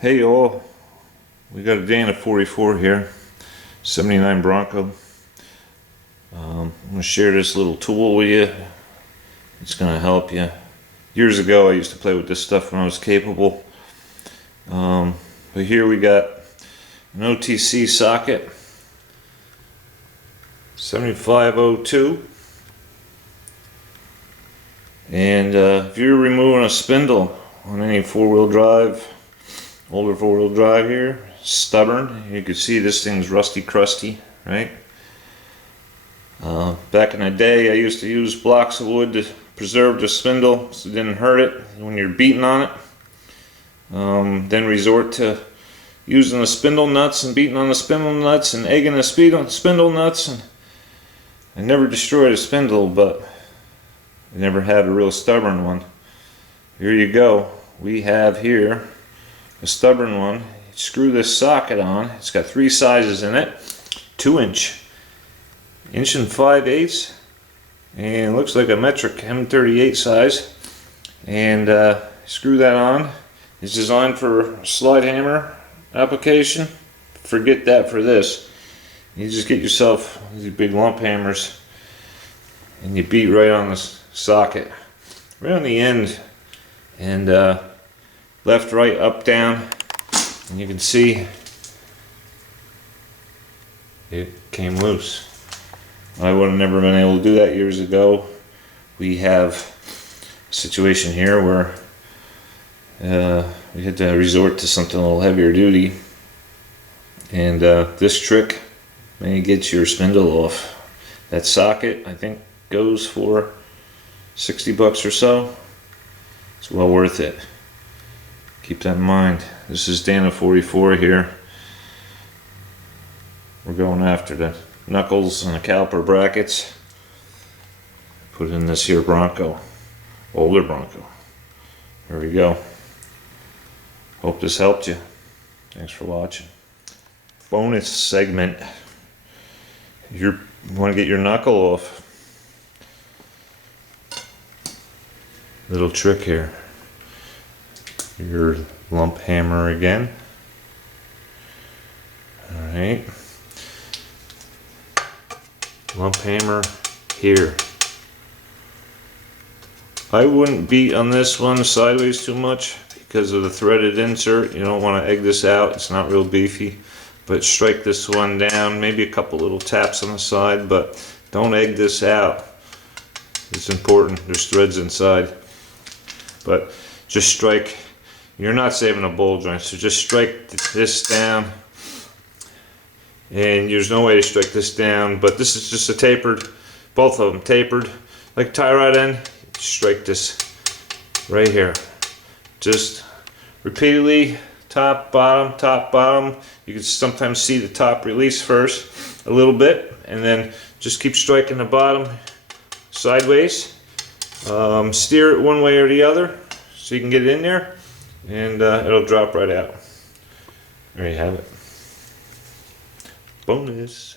Hey all, we got a day in a 44 here, 79 Bronco. I'm going to share this little tool with you. It's going to help you. Years ago I used to play with this stuff when I was capable. But here we got an OTC socket, 7502. And if you're removing a spindle on any four-wheel drive, older four-wheel drive here, stubborn, you can see this thing's rusty crusty, right? Back in the day I used to use blocks of wood to preserve the spindle so it didn't hurt it when you're beating on it. Then resort to using the spindle nuts and beating on the spindle nuts and egging the spindle nuts, and I never destroyed a spindle, but I never had a real stubborn one. Here you go. We have here a stubborn one. Screw this socket on. It's got three sizes in it: 2-inch, 1 5/8, and looks like a metric M38 size. And screw that on. It's designed for slide hammer application. Forget that for this. You just get yourself these big lump hammers and you beat right on the socket, right on the end, and left, right, up, down, and you can see it came loose. I would have never been able to do that years ago. We have a situation here where we had to resort to something a little heavier duty, and this trick may get your spindle off. That socket, I think, goes for 60 bucks or so. It's well worth it. Keep that in mind. This is Dana 44 here. We're going after the knuckles and the caliper brackets. Put in this here Bronco, older Bronco. There we go. Hope this helped you. Thanks for watching. Bonus segment. You want to get your knuckle off. Little trick here. Your lump hammer again. Alright. Lump hammer here. I wouldn't beat on this one sideways too much because of the threaded insert. You don't want to egg this out. It's not real beefy. But strike this one down. Maybe a couple little taps on the side, but don't egg this out. It's important. There's threads inside. But just strike. You're not saving a bowl joint, so just strike this down. And there's no way to strike this down, but this is just a tapered, both of them tapered, like tie rod end. Strike this right here. Just repeatedly, top, bottom. You can sometimes see the top release first, a little bit, and then just keep striking the bottom sideways. Steer it one way or the other so you can get it in there, and it'll drop right out. There you have it. Bonus.